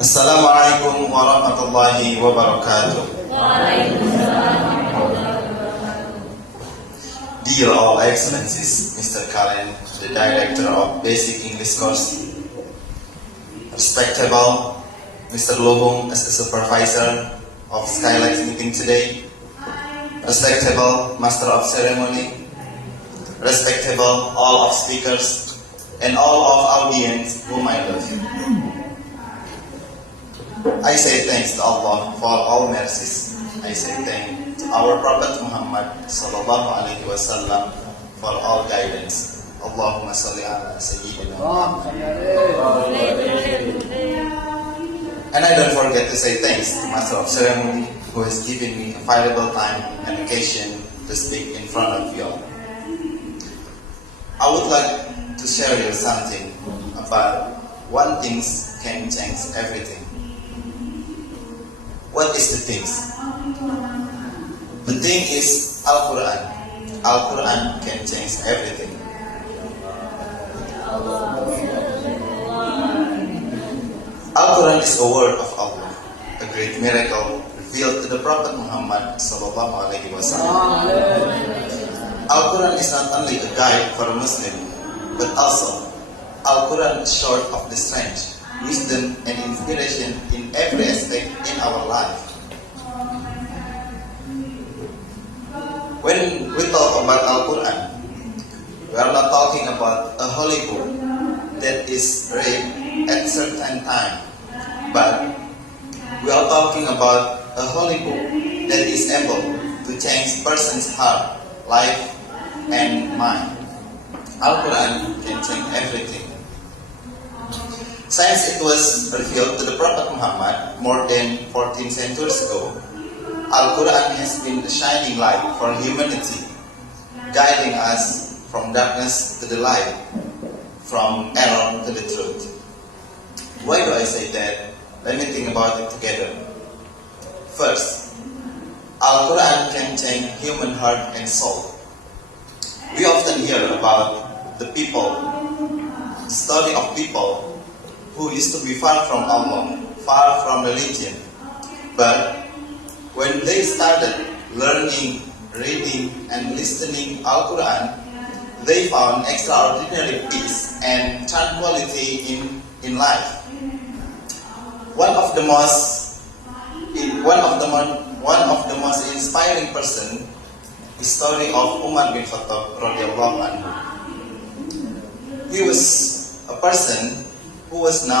Assalamualaikum warahmatullahi wabarakatuh. Dear All Excellencies, Mr. Kalen, the Director of Basic English Course, respectable Mr. Lohung as the Supervisor of Skylights meeting today, respectable Master of Ceremony, respectable all of speakers, and all of audience whom I love. I say thanks to Allah for all mercies. I say thanks to our Prophet Muhammad sallallahu alaihi wasallam for all guidance. Allahumma salli ala Sayyidina Muhammad. And I don't forget to say thanks to Master of Ceremony who has given me a valuable time and occasion to speak in front of you all. I would like to share you something about one thing can change everything. What is the things? The thing is Al-Quran. Al-Quran can change everything. Al-Quran is a word of Allah, a great miracle revealed to the Prophet Muhammad sallallahu alaihi wasallam. Al-Quran is not only a guide for a Muslim, but also Al-Quran is short of the strength, wisdom, and inspiration in every aspect in our life. When we talk about Al-Quran, we are not talking about a holy book that is read at certain time, but we are talking about a holy book that is able to change person's heart, life, and mind. Al-Quran can change everything. Since it was revealed to the Prophet Muhammad more than 14 centuries ago, Al-Quran has been the shining light for humanity, guiding us from darkness to the light, from error to the truth. Why do I say that? Let me think about it together. First, Al-Quran can change human heart and soul. We often hear about the story of people who used to be far from Allah, far from religion. But when they started learning, reading, and listening Al-Quran, they found extraordinary peace and tranquility in life. One of the most inspiring person is the story of Umar bin Khattab radhiyallahu anhu. He was a person who was now